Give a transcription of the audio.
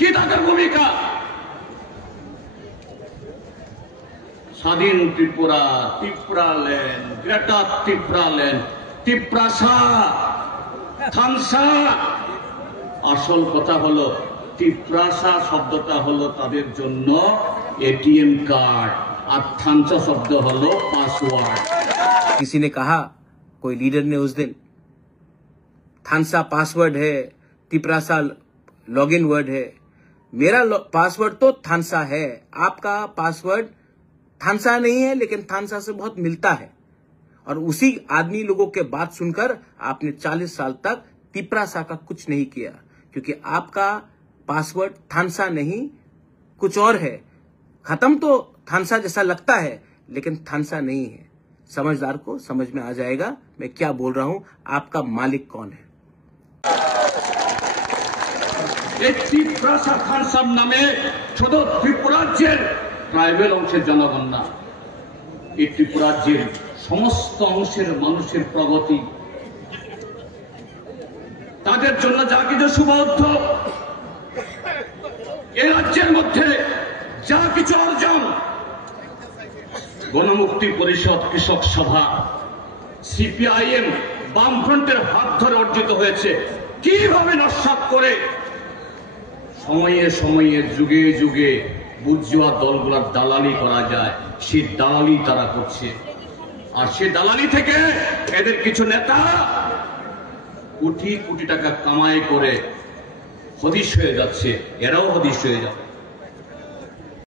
কি তাদের ভূমিকা? স্বাধীন ত্রিপুরা, ত্রিপুরাল্যান্ড, গ্রেটার ত্রিপুরাল্যান্ড, ত্রিপ্রাসা, থানসা। আসল কথা হলো ত্রিপ্রাসা শব্দটা হলো তাদের জন্য एटीएम कार्ड और थानसा शब्द हलो पासवर्ड। किसी ने कहा, कोई लीडर ने उस दिन, थानसा पासवर्ड है, त्रिप्रासा लॉगिन वर्ड है। मेरा पासवर्ड तो थानसा है, आपका पासवर्ड थानसा नहीं है, लेकिन थानसा से बहुत मिलता है। और उसी आदमी लोगों के बात सुनकर आपने 40 साल तक त्रिप्रासा का कुछ नहीं किया, क्योंकि आपका पासवर्ड थानसा नहीं कुछ और है। खत्म तो थानसा जैसा लगता है, लेकिन थानसा नहीं है। समझदार को समझ में आ जाएगा मैं क्या बोल रहा हूं, आपका मालिक कौन है। त्रिप्रासा थानसा नामे शुधु त्रिपुराज्येर ट्राइबल अंशेर जनगण ना, त्रिपुराज्येर समस्त अंशेर मानुषेर प्रगति, तादेर जन्य जा किछु शुभबुद्ध ए राज्येर मध्य जा किछु अर्जन, गणमुक्ति परिषद, कृषक सभा, सीपीआईएम, बामफ्रंटेर हाथ धरे अर्जित हয়েছে। কিভাবে নস্যাৎ করে সময়ে সময়ে যুগে যুগে বুর্জোয়া দলগুলোর দালালি করা যায়, সেই দালালি তারা করছে। আর সেই দালালি থেকে এদের কিছু নেতা কোটি কোটি টাকা কামাই করে হদিশ হয়ে যাচ্ছে, এরাও হদিশ হয়ে যাবে।